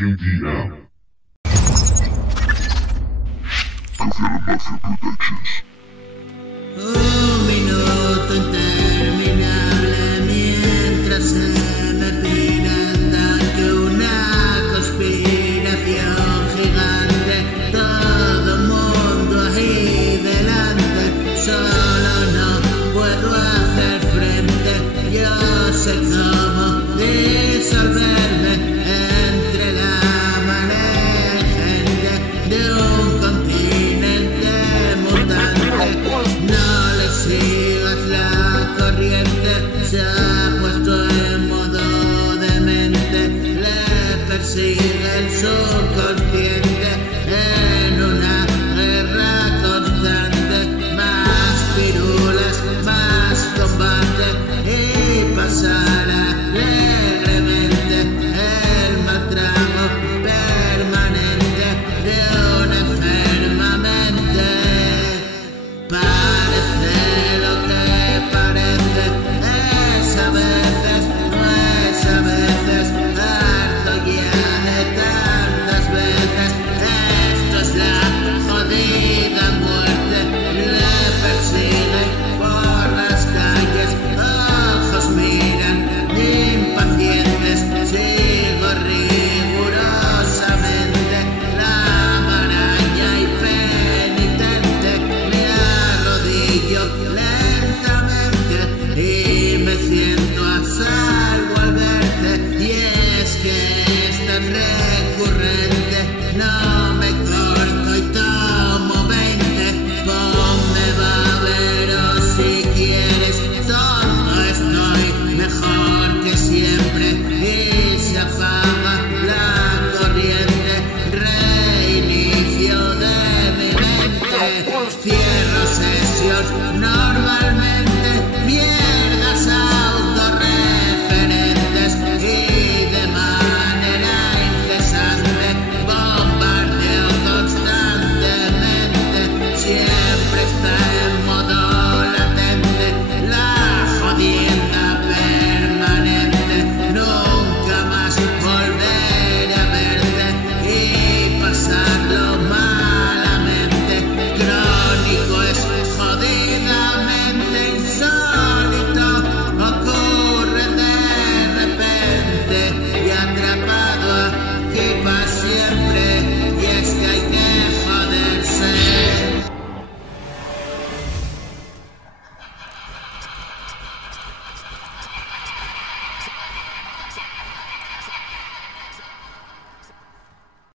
KDM. Gotham Mafia Productions. Un minuto interminable mientras se me pinta que una conspiración gigante, todo mundo ahí delante, solo no puedo hacer frente, yo sé cómo disolverme entre la marea gente de un continente mutante. No le sigas la corriente, se ha puesto en modo demente, le persigue el subconsciente en una guerra constante, más pirulas, más combate y pasará alegremente el maltrato permanente de una enferma mente. Parece lo que parece, es a veces, no es a veces, harto ya de tantas veces. Esto es la jodida muerte, le persiguen por las calles, ojos miran impacientes, sigo rigurosamente la maraña y penitente, me arrodillo lentamente y me siento a salvo al verte, y es que es tan recurrente, no me corto y tomo 20, ponme babero si quieres, tonto estoy, mejor que siempre, y se apaga